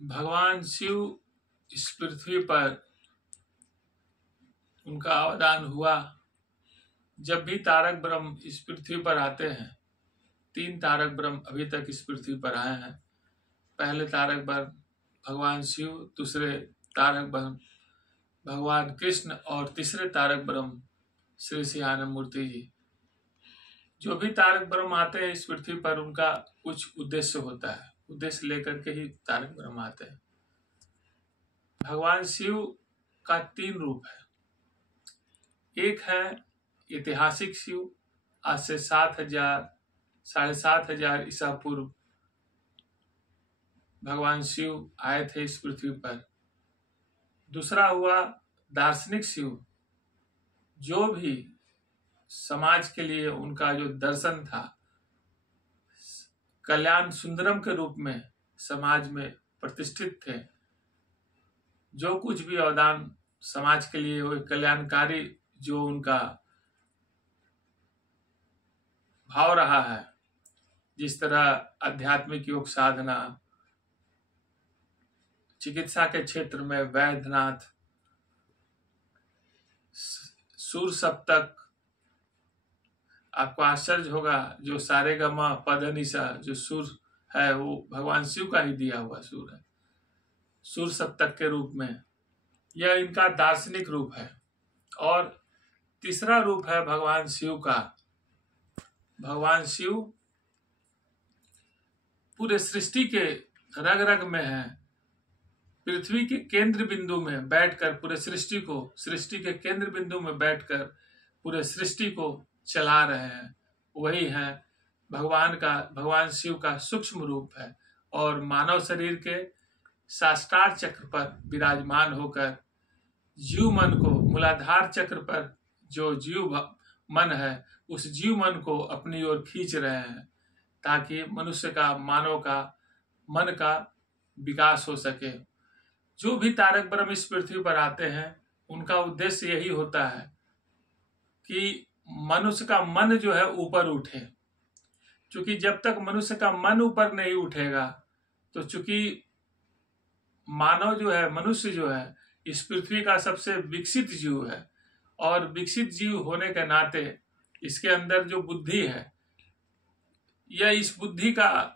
भगवान शिव इस पृथ्वी पर उनका अवदान हुआ। जब भी तारक ब्रह्म इस पृथ्वी पर आते हैं, 3 तारक ब्रह्म अभी तक इस पृथ्वी पर आए हैं। पहले तारक ब्रह्म भगवान शिव, दूसरे तारक ब्रह्म भगवान कृष्ण और तीसरे तारक ब्रह्म श्री सियानंद मूर्ति जी। जो भी तारक ब्रह्म आते हैं इस पृथ्वी पर, उनका कुछ उद्देश्य होता है, उद्देश्य लेकर के ही तारक ब्रह्म आते हैं। भगवान शिव का 3 रूप है। एक है ऐतिहासिक शिव, आज से 7,000-7,500 ईसा पूर्व भगवान शिव आए थे इस पृथ्वी पर। दूसरा हुआ दार्शनिक शिव, जो भी समाज के लिए उनका जो दर्शन था, कल्याण सुंदरम के रूप में समाज में प्रतिष्ठित थे। जो कुछ भी अवदान समाज के लिए वो कल्याणकारी जो उनका भाव रहा है, जिस तरह आध्यात्मिक योग साधना, चिकित्सा के क्षेत्र में वैद्यनाथ, सुर सप्तक, आपको आश्चर्य होगा जो सारेगामा पधनिसा जो सुर है वो भगवान शिव का ही दिया हुआ सुर है, सुर सप्तक के रूप में। यह इनका दार्शनिक रूप है। और तीसरा रूप है भगवान शिव का। भगवान शिव पूरे सृष्टि के रग रग में है, पृथ्वी के केंद्र बिंदु में बैठकर पूरे सृष्टि के केंद्र बिंदु में बैठकर पूरे सृष्टि को चला रहे हैं। वही है भगवान शिव का सूक्ष्म रूप है। और मानव शरीर के शास्त्रार्थ चक्र पर विराजमान होकर जीव मन को, मूलाधार चक्र पर जो जीव मन है, उस जीव मन को अपनी ओर खींच रहे हैं, ताकि मनुष्य का, मानव का मन का विकास हो सके। जो भी तारक ब्रह्म इस पृथ्वी पर आते हैं, उनका उद्देश्य यही होता है कि मनुष्य का मन जो है ऊपर उठे। क्योंकि जब तक मनुष्य का मन ऊपर नहीं उठेगा, तो चूंकि मानव जो है, मनुष्य जो है, इस पृथ्वी का सबसे विकसित जीव है। और विकसित जीव होने के नाते इसके अंदर जो बुद्धि है, यह इस बुद्धि का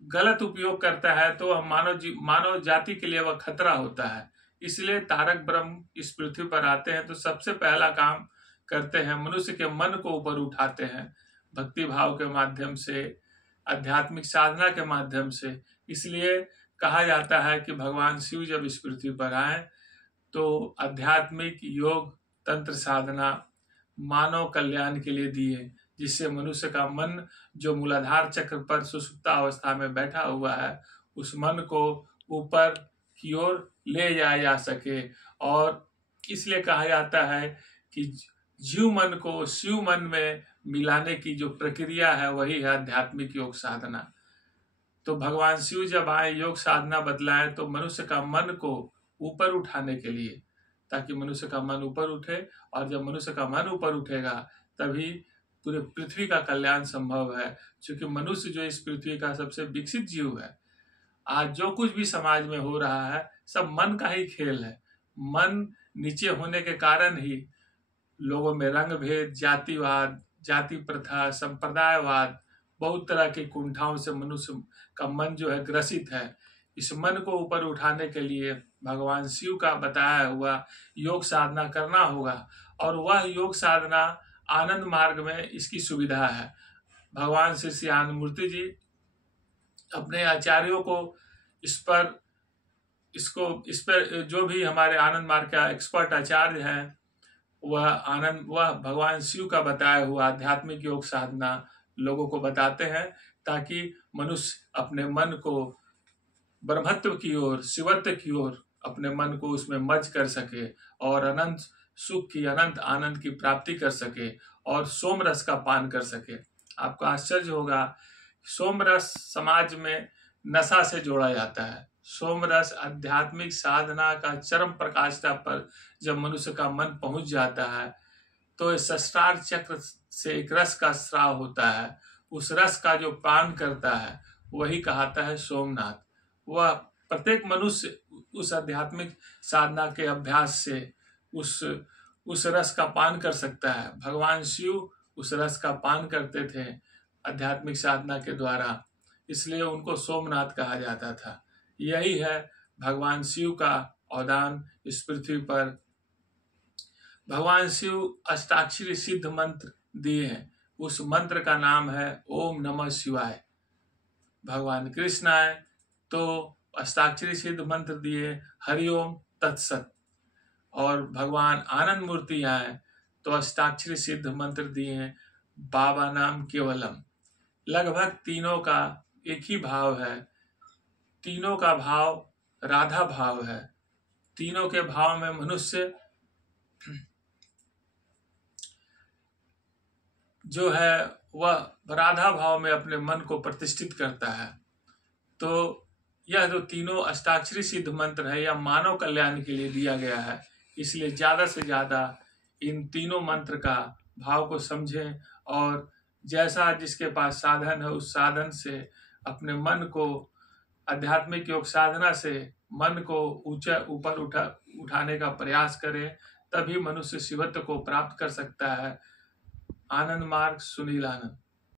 गलत उपयोग करता है तो मानव जाति के लिए वह खतरा होता है। इसलिए तारक ब्रह्म इस पृथ्वी पर आते हैं तो सबसे पहला काम करते हैं, मनुष्य के मन को ऊपर उठाते हैं, भक्ति भाव के माध्यम से, आध्यात्मिक साधना के माध्यम से। इसलिए कहा जाता है कि भगवान शिव जब इस पृथ्वी पर आए तो आध्यात्मिक योग तंत्र साधना मानव कल्याण के लिए दिए, जिससे मनुष्य का मन जो मूलाधार चक्र पर सुषुप्त अवस्था में बैठा हुआ है, उस मन को ऊपर की ओर ले जाया जा सके। और इसलिए कहा जाता है कि जीव मन को शिव मन में मिलाने की जो प्रक्रिया है, वही है आध्यात्मिक योग साधना। तो भगवान शिव जब आए, योग साधना बदलाए, तो मनुष्य का मन को ऊपर उठाने के लिए, ताकि मनुष्य का मन ऊपर उठे। और जब मनुष्य का मन ऊपर उठेगा, तभी पूरे पृथ्वी का कल्याण संभव है। क्योंकि मनुष्य जो इस पृथ्वी का सबसे विकसित जीव है, आज जो कुछ भी समाज में हो रहा है, सब मन का ही खेल है। मन नीचे होने के कारण ही लोगों में रंग भेद, जातिवाद, जाति प्रथा, संप्रदायवाद, बहुत तरह की कुंठाओं से मनुष्य का मन जो है ग्रसित है। इस मन को ऊपर उठाने के लिए भगवान शिव का बताया हुआ योग साधना करना होगा। और वह योग साधना आनंद मार्ग में इसकी सुविधा है। भगवान श्री सियानंद मूर्ति जी अपने आचार्यों को इस पर जो भी हमारे आनंद मार्ग का एक्सपर्ट आचार्य हैं, वह भगवान शिव का बताया हुआ आध्यात्मिक योग साधना लोगों को बताते हैं, ताकि मनुष्य अपने मन को ब्रह्मत्व की ओर, शिवत्व की ओर अपने मन को उसमें मर्ज कर सके और अनंत सुख की, अनंत आनंद की प्राप्ति कर सके और सोम रस का पान कर सके। आपको आश्चर्य होगा, सोम रस समाज में नशा से जोड़ा जाता है। सोम रस आध्यात्मिक साधना का चरम प्रकाष्ठा पर जब मनुष्य का मन पहुंच जाता है, तो इस सहस्त्रार चक्र से एक रस का स्राव होता है। उस रस का जो पान करता है, वही कहता है सोमनाथ। वह प्रत्येक मनुष्य उस आध्यात्मिक साधना के अभ्यास से उस रस का पान कर सकता है। भगवान शिव उस रस का पान करते थे आध्यात्मिक साधना के द्वारा, इसलिए उनको सोमनाथ कहा जाता था। यही है भगवान शिव का अवदान इस पृथ्वी पर। भगवान शिव अष्टाक्षरी सिद्ध मंत्र दिए हैं, उस मंत्र का नाम है ओम नमः शिवाय। भगवान कृष्ण आए तो अष्टाक्षरी सिद्ध मंत्र दिए हरिओम तत्सत, और भगवान आनंद मूर्ति आए तो अष्टाक्षरी सिद्ध मंत्र दिए बाबा नाम केवलम। लगभग तीनों का एक ही भाव है, तीनों का भाव राधा भाव है। तीनों के भाव में मनुष्य जो है वह राधा भाव में अपने मन को प्रतिष्ठित करता है। तो यह जो तीनों अष्टाक्षरी सिद्ध मंत्र है यह मानव कल्याण के लिए दिया गया है, इसलिए ज्यादा से ज्यादा इन तीनों मंत्र का भाव को समझें और जैसा जिसके पास साधन है उस साधन से अपने मन को आध्यात्मिक योग साधना से मन को ऊंचा ऊपर उठाने का प्रयास करें, तभी मनुष्य शिवत्व को प्राप्त कर सकता है। आनंद मार्ग सुनील आनंद।